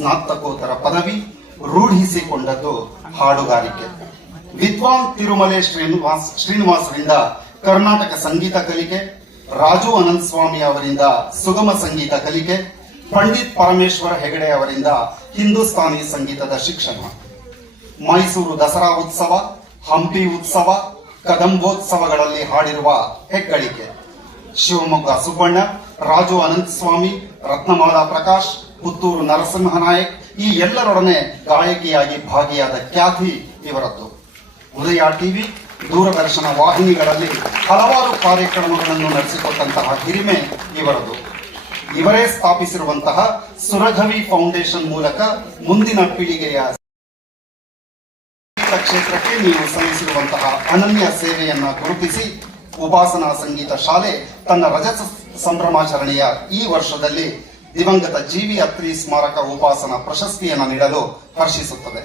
ಸ್ನಾತಕೋತ್ತರ ಪದವಿ ರೂಢಿಸಿಕೊಂಡದ್ದು ಹಾಡುಗಾರಿಕೆ. ವಿದ್ವಾನ್ ತಿರುಮಲೆ ಶ್ರೀನಿವಾಸ್ ಶ್ರೀನಿವಾಸರಿಂದ ಕರ್ನಾಟಕ ಸಂಗೀತ ಕಲಿಕೆ, ರಾಜು ಅನಂತ ಸ್ವಾಮಿ ಅವರಿಂದ ಸುಗಮ ಸಂಗೀತ ಕಲಿಕೆ, ಪಂಡಿತ್ ಪರಮೇಶ್ವರ ಹೆಗಡೆ ಅವರಿಂದ ಹಿಂದೂಸ್ತಾನಿ ಸಂಗೀತದ ಶಿಕ್ಷಣ. ಮೈಸೂರು ದಸರಾ ಉತ್ಸವ, ಹಂಪಿ ಉತ್ಸವ, ಕದಂಬೋತ್ಸವಗಳಲ್ಲಿ ಹಾಡಿರುವ ಹೆಗ್ಗಳಿಕೆ. ಶಿವಮೊಗ್ಗ ಸುಬ್ಬಣ್ಣ, ರಾಜು ಅನಂತಸ್ವಾಮಿ, ರತ್ನಮಾಲಾ ಪ್ರಕಾಶ್ ಪುತ್ತೂರು ನರಸಿಂಹನಾಯಕ್ ಈ ಎಲ್ಲರೊಡನೆ ಗಾಯಕಿಯಾಗಿ ಭಾಗಿಯಾದ ಖ್ಯಾತಿ ಇವರದ್ದು. ಉದಯ ಟಿವಿ ದೂರದರ್ಶನ ವಾಹಿನಿಗಳಲ್ಲಿ ಹಲವಾರು ಕಾರ್ಯಕ್ರಮಗಳನ್ನು ನಡೆಸಿಕೊಟ್ಟಂತಹ ಹಿರಿಮೆ ಇವರದು. ಇವರೇ ಸ್ಥಾಪಿಸಿರುವಂತಹ ಸುರಘವಿ ಫೌಂಡೇಶನ್ ಮೂಲಕ ಮುಂದಿನ ಪೀಳಿಗೆಯ ಕ್ಷೇತ್ರಕ್ಕೆ ನೀವು ಸಲ್ಲಿಸಿರುವಂತಹ ಅನನ್ಯ ಸೇವೆಯನ್ನ ಗುರುತಿಸಿ ಉಪಾಸನಾ ಸಂಗೀತ ಶಾಲೆ ತನ್ನ ರಜತ ಸಂಭ್ರಮಾಚರಣೆಯ ಈ ವರ್ಷದಲ್ಲಿ ದಿವಂಗತ ಜೀವಿ ಅತ್ರಿ ಸ್ಮಾರಕ ಉಪಾಸನ ಪ್ರಶಸ್ತಿಯನ್ನು ನೀಡಲು ಹರ್ಷಿಸುತ್ತದೆ.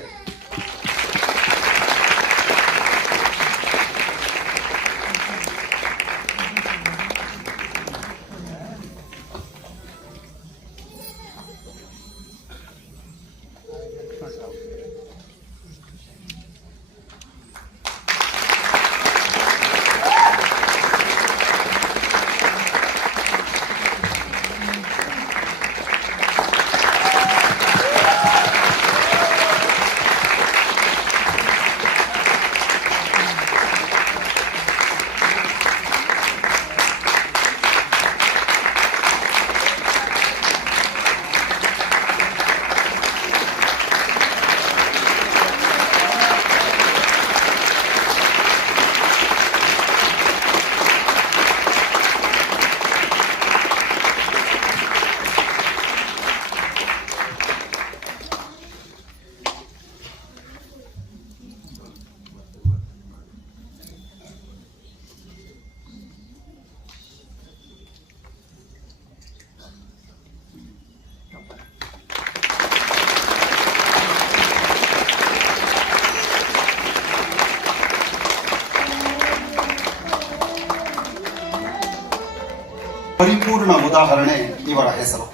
ಪರಿಪೂರ್ಣ ಉದಾಹರಣೆ ಇವರ ಹೆಸರು.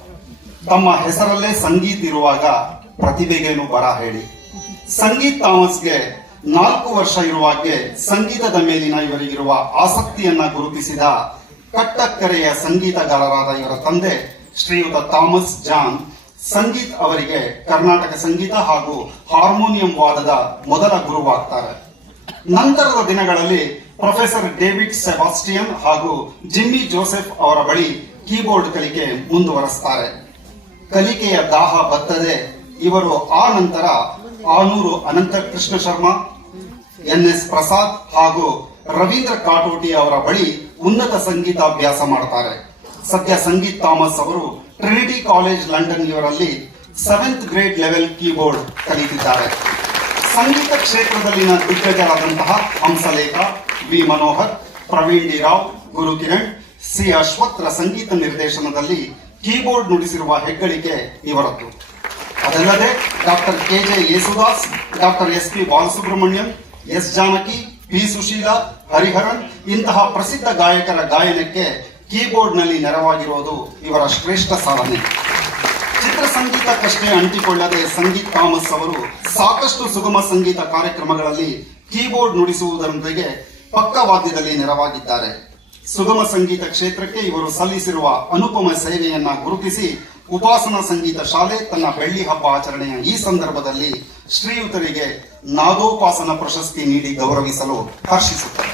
ತಮ್ಮ ಹೆಸರಲ್ಲೇ ಸಂಗೀತ ಇರುವಾಗ ಪ್ರತಿಭೆಗೇನು ಬರ ಹೇಳಿ. ಸಂಗೀತ್ ಥಾಮಸ್ಗೆ ನಾಲ್ಕು ವರ್ಷ ಇರುವಾಗೆ ಸಂಗೀತದ ಮೇಲಿನ ಇವರಿಗಿರುವ ಆಸಕ್ತಿಯನ್ನ ಗುರುತಿಸಿದ ಕಟ್ಟಕ್ಕರೆಯ ಸಂಗೀತಗಾರರಾದ ಇವರ ತಂದೆ ಶ್ರೀಯುತ ಥಾಮಸ್ ಜಾನ್, ಸಂಗೀತ್ ಅವರಿಗೆ ಕರ್ನಾಟಕ ಸಂಗೀತ ಹಾಗೂ ಹಾರ್ಮೋನಿಯಂ ವಾದದ ಮೊದಲ ಗುರುವಾಗ್ತಾರೆ. ನಂತರದ ದಿನಗಳಲ್ಲಿ ಪ್ರೊಫೆಸರ್ ಡೇವಿಡ್ ಸೆಬಾಸ್ಟಿಯನ್ ಹಾಗೂ ಜಿಮ್ಮಿ ಜೋಸೆಫ್ ಅವರ ಬಳಿ ಕೀಬೋರ್ಡ್ ಕಲಿಕೆ ಮುಂದುವರೆಸ್ತಾರೆ. ಕಲಿಕೆಯ ದಾಹ ಬತ್ತದೆ. ಇವರು ಆ ನಂತರ ಆನೂರು ಅನಂತ ಕೃಷ್ಣ ಶರ್ಮಾ ಎನ್ ಎಸ್ ಪ್ರಸಾದ್ ಹಾಗೂ ರವೀಂದ್ರ ಕಾಟೋಟಿ ಅವರ ಬಳಿ ಉನ್ನತ ಸಂಗೀತಾಭ್ಯಾಸ ಮಾಡ್ತಾರೆ ಸದ್ಯ ಸಂಗೀತ್ ಥಾಮಸ್ ಅವರು ಟ್ರಿನಿಟಿ ಕಾಲೇಜ್ ಲಂಡನ್ ಇವರಲ್ಲಿ ಸೆವೆಂತ್ ಗ್ರೇಡ್ ಲೆವೆಲ್ ಕೀಬೋರ್ಡ್ ಕಲಿತಿದ್ದಾರೆ. ಸಂಗೀತ ಕ್ಷೇತ್ರದಲ್ಲಿನ ದಿಗ್ಗಜರಾದಂತಹ ಹಂಸಲೇಖ ವಿ ಮನೋಹರ್, ಪ್ರವೀಣ್ ರಾವ್ ಗುರು ಕಿರಣ್, ಸಿ ಅಶ್ವತ್ಥರ ಸಂಗೀತ ನಿರ್ದೇಶನದಲ್ಲಿ ಕೀಬೋರ್ಡ್ ನುಡಿಸಿರುವ ಹೆಗ್ಗಳಿಕೆ ಇವರದ್ದು. ಅದಲ್ಲದೆ doctor K J Yesudas, doctor S P Balasubrahmanyam, S Janaki, P Susheela, Hariharan ಇಂತಹ ಪ್ರಸಿದ್ಧ ಗಾಯಕರ ಗಾಯನಕ್ಕೆ ಕೀಬೋರ್ಡ್ನಲ್ಲಿ ನೆರವಾಗಿರುವುದು ಇವರ ಶ್ರೇಷ್ಠ ಸಾಧನೆ. ಚಿತ್ರಸಂಗೀತಕ್ಕಷ್ಟೇ ಅಂಟಿಕೊಳ್ಳದೆ ಸಂಗೀತ್ ಥಾಮಸ್ ಅವರು ಸಾಕಷ್ಟು ಸುಗಮ ಸಂಗೀತ ಕಾರ್ಯಕ್ರಮಗಳಲ್ಲಿ ಕೀಬೋರ್ಡ್ ನುಡಿಸುವುದರೊಂದಿಗೆ ಪಕ್ಕವಾದ್ಯದಲ್ಲಿ ನೆರವಾಗಿದ್ದಾರೆ. ಸುಗಮ ಸಂಗೀತ ಕ್ಷೇತ್ರಕ್ಕೆ ಇವರು ಸಲ್ಲಿಸಿರುವ ಅನುಪಮ ಸೇವೆಯನ್ನ ಗುರುತಿಸಿ ಉಪಾಸನಾ ಸಂಗೀತ ಶಾಲೆ ತನ್ನ ಬೆಳ್ಳಿ ಹಬ್ಬ ಆಚರಣೆಯ ಈ ಸಂದರ್ಭದಲ್ಲಿ ಶ್ರೀಯುತರಿಗೆ ನಾದೋಪಾಸನ ಪ್ರಶಸ್ತಿ ನೀಡಿ ಗೌರವಿಸಲು ಹರ್ಷಿಸುತ್ತದೆ